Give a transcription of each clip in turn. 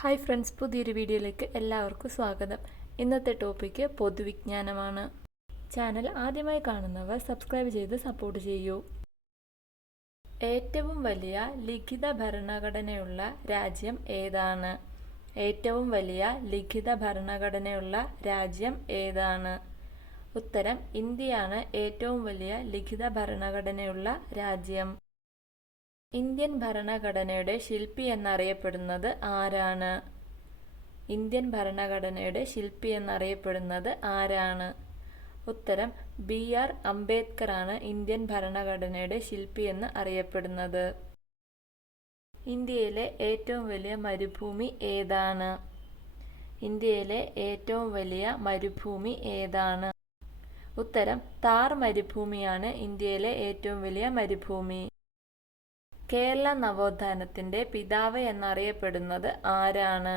Hi friends, പുതിയൊരു വീഡിയോയിലേക്ക് എല്ലാവർക്കും സ്വാഗതം. ഇന്നത്തെ ടോപ്പിക്ക് പൊതുവിജ്ഞാനമാണ്. ചാനൽ ആദ്യമായി കാണുന്നവർ സബ്സ്ക്രൈബ് ചെയ്ത് സപ്പോർട്ട് ചെയ്യൂ. ഏറ്റവും വലിയ ലിഖിത ഭരണഘടനയുള്ള രാജ്യം ഏതാണ്? ഏറ്റവും വലിയ ലിഖിത ഭരണഘടനയുള്ള രാജ്യം ഏതാണ്? ഉത്തരം ഇന്ത്യയാണ് ഏറ്റവും വലിയ ലിഖിത ഭരണഘടനയുള്ള രാജ്യം. ഇന്ത്യൻ ഭരണഘടനയുടെ ശില്പി എന്നറിയപ്പെടുന്നത് ആരാണ്? ഇന്ത്യൻ ഭരണഘടനയുടെ ശില്പി എന്നറിയപ്പെടുന്നത് ആരാണ്? ഉത്തരം BR അംബേദ്കർ ആണ് ഇന്ത്യൻ ഭരണഘടനയുടെ ശില്പി എന്ന് അറിയപ്പെടുന്നത്. ഇന്ത്യയിലെ ഏറ്റവും വലിയ മരുഭൂമി ഏതാണ്? ഇന്ത്യയിലെ ഏറ്റവും വലിയ മരുഭൂമി ഏതാണ്? ഉത്തരം താർ മരുഭൂമിയാണ് ഇന്ത്യയിലെ ഏറ്റവും വലിയ മരുഭൂമി. കേരള നവോത്ഥാനത്തിൻ്റെ പിതാവ് എന്നറിയപ്പെടുന്നത് ആരാണ്?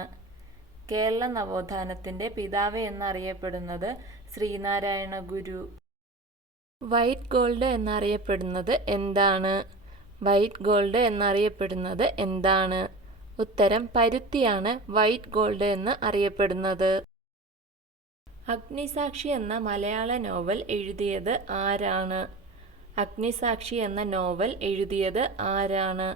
കേരള നവോത്ഥാനത്തിൻ്റെ പിതാവ് എന്നറിയപ്പെടുന്നത് ശ്രീനാരായണ ഗുരു. വൈറ്റ് ഗോൾഡ് എന്നറിയപ്പെടുന്നത് എന്താണ്? വൈറ്റ് ഗോൾഡ് എന്നറിയപ്പെടുന്നത് എന്താണ്? ഉത്തരം പരുത്തിയാണ് വൈറ്റ് ഗോൾഡ് എന്ന് അറിയപ്പെടുന്നത്. അഗ്നിസാക്ഷി എന്ന മലയാള നോവൽ എഴുതിയത് ആരാണ്? അഗ്നിസാക്ഷി എന്ന നോവൽ എഴുതിയത് ആരാണ്?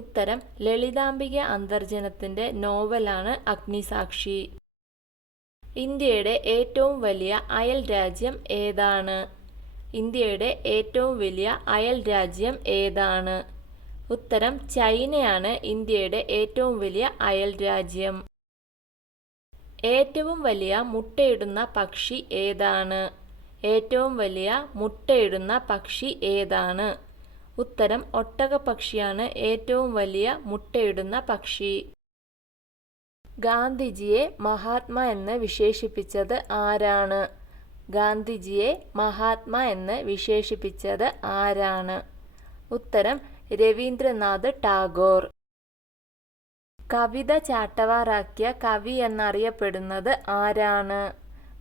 ഉത്തരം ലളിതാംബിക അന്തർജനത്തിൻ്റെ നോവലാണ് അഗ്നിസാക്ഷി. ഇന്ത്യയുടെ ഏറ്റവും വലിയ അയൽ രാജ്യം ഏതാണ്? ഇന്ത്യയുടെ ഏറ്റവും വലിയ അയൽ രാജ്യം ഏതാണ്? ഉത്തരം ചൈനയാണ് ഇന്ത്യയുടെ ഏറ്റവും വലിയ അയൽ രാജ്യം. ഏറ്റവും വലിയ മുട്ടയിടുന്ന പക്ഷി ഏതാണ്? ഏറ്റവും വലിയ മുട്ടയിടുന്ന പക്ഷി ഏതാണ്? ഉത്തരം ഒട്ടകപ്പക്ഷിയാണ് ഏറ്റവും വലിയ മുട്ടയിടുന്ന പക്ഷി. ഗാന്ധിജിയെ മഹാത്മാ എന്ന് വിശേഷിപ്പിച്ചത് ആരാണ്? ഗാന്ധിജിയെ മഹാത്മാ എന്ന് വിശേഷിപ്പിച്ചത് ആരാണ്? ഉത്തരം രവീന്ദ്രനാഥ് ടാഗോർ. കവിത ചാട്ടവാറാക്കിയ കവി എന്നറിയപ്പെടുന്നത് ആരാണ്?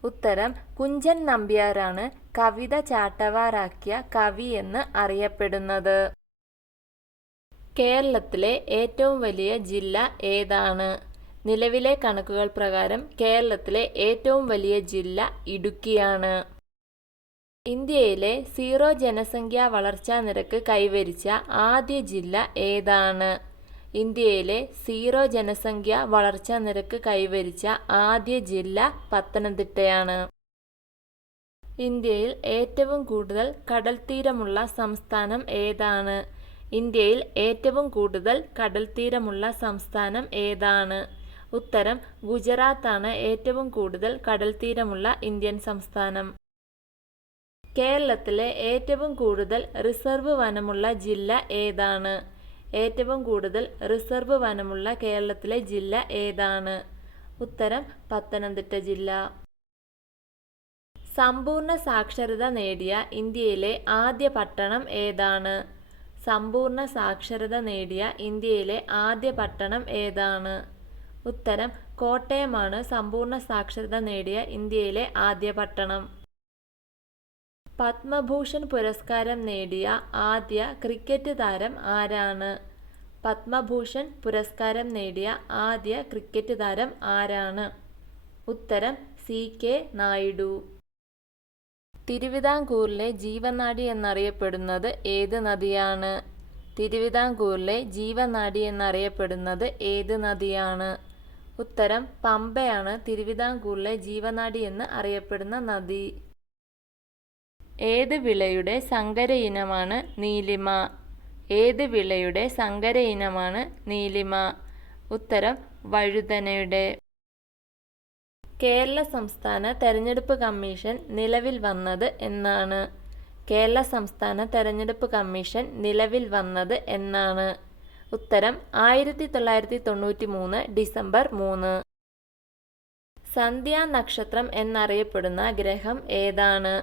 ഉത്തരം കുഞ്ചൻ നമ്പ്യാരാണ് കവിത ചാട്ടവാറാക്കിയ കവി എന്ന് അറിയപ്പെടുന്നത്. കേരളത്തിലെ ഏറ്റവും വലിയ ജില്ല ഏതാണ്? നിലവിലെ കണക്കുകൾ പ്രകാരം കേരളത്തിലെ ഏറ്റവും വലിയ ജില്ല ഇടുക്കിയാണ്. ഇന്ത്യയിലെ സീറോ ജനസംഖ്യാ വളർച്ചാ നിരക്ക് കൈവരിച്ച ആദ്യ ജില്ല ഏതാണ്? ഇന്ത്യയിലെ സീറോ ജനസംഖ്യ വളർച്ചാ നിരക്ക് കൈവരിച്ച ആദ്യ ജില്ല പത്തനംതിട്ടയാണ്. ഇന്ത്യയിൽ ഏറ്റവും കൂടുതൽ കടൽത്തീരമുള്ള സംസ്ഥാനം ഏതാണ്? ഇന്ത്യയിൽ ഏറ്റവും കൂടുതൽ കടൽത്തീരമുള്ള സംസ്ഥാനം ഏതാണ്? ഉത്തരം ഗുജറാത്താണ് ഏറ്റവും കൂടുതൽ കടൽത്തീരമുള്ള ഇന്ത്യൻ സംസ്ഥാനം. കേരളത്തിലെ ഏറ്റവും കൂടുതൽ റിസർവ് വനമുള്ള ജില്ല ഏതാണ്? ഏറ്റവും കൂടുതൽ റിസർവ് വനമുള്ള കേരളത്തിലെ ജില്ല ഏതാണ്? ഉത്തരം പത്തനംതിട്ട ജില്ല. സമ്പൂർണ്ണ സാക്ഷരത നേടിയ ഇന്ത്യയിലെ ആദ്യ പട്ടണം ഏതാണ്? സമ്പൂർണ്ണ സാക്ഷരത നേടിയ ഇന്ത്യയിലെ ആദ്യ പട്ടണം ഏതാണ്? ഉത്തരം കോട്ടയമാണ് സമ്പൂർണ്ണ സാക്ഷരത നേടിയ ഇന്ത്യയിലെ ആദ്യ പട്ടണം. പത്മഭൂഷൺ പുരസ്കാരം നേടിയ ആദ്യ ക്രിക്കറ്റ് താരം ആരാണ്? പത്മഭൂഷൺ പുരസ്കാരം നേടിയ ആദ്യ ക്രിക്കറ്റ് താരം ആരാണ്? ഉത്തരം CK നായിഡു. തിരുവിതാംകൂറിലെ ജീവനാഡി എന്നറിയപ്പെടുന്നത് ഏത് നദിയാണ്? തിരുവിതാംകൂറിലെ ജീവനാഡി എന്നറിയപ്പെടുന്നത് ഏത് നദിയാണ്? ഉത്തരം പമ്പയാണ് തിരുവിതാംകൂറിലെ ജീവനാഡി എന്ന് അറിയപ്പെടുന്ന നദി. ഏത് വിളയുടെ സങ്കര ഇനമാണ് നീലിമ? ഏത് വിളയുടെ സങ്കര ഇനമാണ് നീലിമ? ഉത്തരം വഴുതനയുടെ. കേരള സംസ്ഥാന തെരഞ്ഞെടുപ്പ് കമ്മീഷൻ നിലവിൽ വന്നത് എന്നാണ്? കേരള സംസ്ഥാന തെരഞ്ഞെടുപ്പ് കമ്മീഷൻ നിലവിൽ വന്നത് എന്നാണ്? ഉത്തരം 1993 ഡിസംബർ 3. സന്ധ്യാ നക്ഷത്രം എന്നറിയപ്പെടുന്ന ഗ്രഹം ഏതാണ്?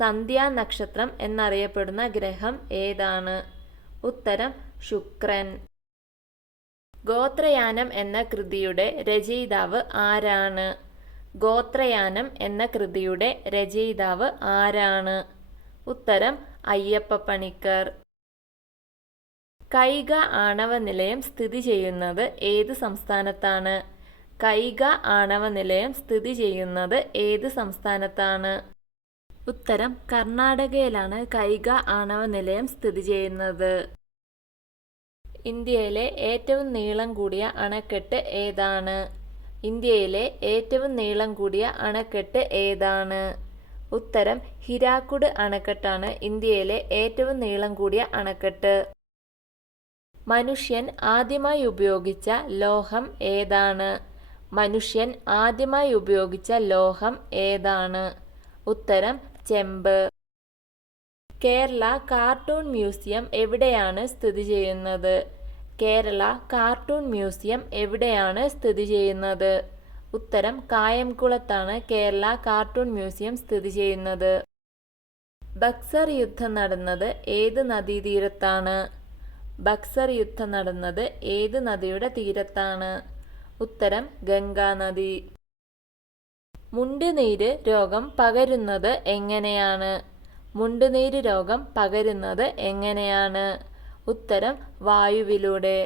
സന്ധ്യാ നക്ഷത്രം എന്നറിയപ്പെടുന്ന ഗ്രഹം ഏതാണ്? ഉത്തരം ശുക്രൻ. ഗോത്രയാനം എന്ന കൃതിയുടെ രചയിതാവ് ആരാണ്? ഗോത്രയാനം എന്ന കൃതിയുടെ രചയിതാവ് ആരാണ്? ഉത്തരം അയ്യപ്പ പണിക്കർ. കൈഗ ആണവ നിലയം സ്ഥിതി ചെയ്യുന്നത് ഏത് സംസ്ഥാനത്താണ്? കൈഗ ആണവ നിലയം സ്ഥിതി ചെയ്യുന്നത് ഏത് സംസ്ഥാനത്താണ്? ഉത്തരം കർണാടകയിലാണ് കൈഗ ആണവ നിലയം സ്ഥിതി ചെയ്യുന്നത്. ഇന്ത്യയിലെ ഏറ്റവും നീളം കൂടിയ അണക്കെട്ട് ഏതാണ്? ഇന്ത്യയിലെ ഏറ്റവും നീളം കൂടിയ അണക്കെട്ട് ഏതാണ്? ഉത്തരം ഹിരാക്കുഡ് അണക്കെട്ടാണ് ഇന്ത്യയിലെ ഏറ്റവും നീളം കൂടിയ അണക്കെട്ട്. മനുഷ്യൻ ആദ്യമായി ഉപയോഗിച്ച ലോഹം ഏതാണ്? മനുഷ്യൻ ആദ്യമായി ഉപയോഗിച്ച ലോഹം ഏതാണ്? ഉത്തരം ചെമ്പ്. കേരള കാർട്ടൂൺ മ്യൂസിയം എവിടെയാണ് സ്ഥിതി ചെയ്യുന്നത്? കേരള കാർട്ടൂൺ മ്യൂസിയം എവിടെയാണ് സ്ഥിതി ചെയ്യുന്നത്? ഉത്തരം കായംകുളത്താണ് കേരള കാർട്ടൂൺ മ്യൂസിയം സ്ഥിതി ചെയ്യുന്നത്. ബക്സർ യുദ്ധം നടന്നത് ഏത് നദീതീരത്താണ്? ബക്സർ യുദ്ധം നടന്നത് ഏത് നദിയുടെ തീരത്താണ്? ഉത്തരം ഗംഗാനദി. മുണ്ടുനീര് രോഗം പകരുന്നത് എങ്ങനെയാണ്? മുണ്ടുനീര് രോഗം പകരുന്നത് എങ്ങനെയാണ്? ഉത്തരം വായുവിലൂടെ.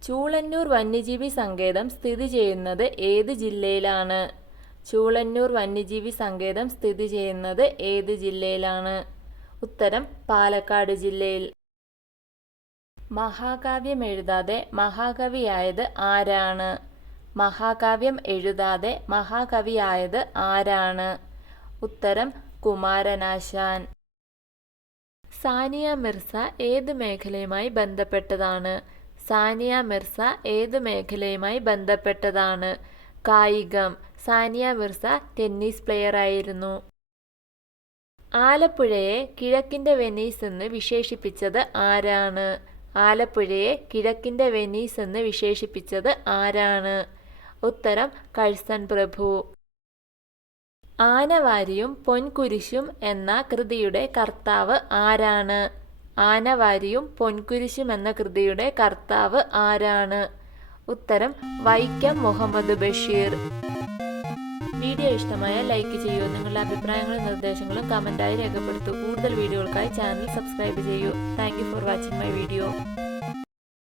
ചൂളന്നൂർ വന്യജീവി സങ്കേതം സ്ഥിതി ചെയ്യുന്നത് ഏത് ജില്ലയിലാണ്? ചൂളന്നൂർ വന്യജീവി സങ്കേതം സ്ഥിതി ചെയ്യുന്നത് ഏത് ജില്ലയിലാണ്? ഉത്തരം പാലക്കാട് ജില്ലയിൽ. മഹാകാവ്യം എഴുതാതെ മഹാകവിയായത് ആരാണ്? മഹാകാവ്യം എഴുതാതെ മഹാകവിയായത് ആരാണ്? ഉത്തരം കുമാരനാശാൻ. സാനിയ മിർസ ഏത് മേഖലയുമായി ബന്ധപ്പെട്ടതാണ്? സാനിയ മിർസ ഏത് മേഖലയുമായി ബന്ധപ്പെട്ടതാണ്? കായികം. സാനിയ മിർസ ടെന്നീസ് പ്ലെയർ ആയിരുന്നു. ആലപ്പുഴയെ കിഴക്കിൻ്റെ വെനീസ് എന്ന് വിശേഷിപ്പിച്ചത് ആരാണ്? ആലപ്പുഴയെ കിഴക്കിൻ്റെ വെനീസ് എന്ന് വിശേഷിപ്പിച്ചത് ആരാണ്? ഉത്തരം കഴ്സൺ പ്രഭു. ആനവാരിയും പൊൻകുരിശും എന്ന കൃതിയുടെ കർത്താവ് ആരാണ്? ആനവാരിയും പൊൻകുരിശും എന്ന കൃതിയുടെ കർത്താവ് ആരാണ്? ഉത്തരം വൈക്കം മുഹമ്മദ് ബഷീർ. വീഡിയോ ഇഷ്ടമായാൽ ലൈക്ക് ചെയ്യൂ. നിങ്ങളുടെ അഭിപ്രായങ്ങളും നിർദ്ദേശങ്ങളും കമൻറ്റായി രേഖപ്പെടുത്തൂ. കൂടുതൽ വീഡിയോകൾക്കായി ചാനൽ സബ്സ്ക്രൈബ് ചെയ്യൂ. Thank you for watching my video.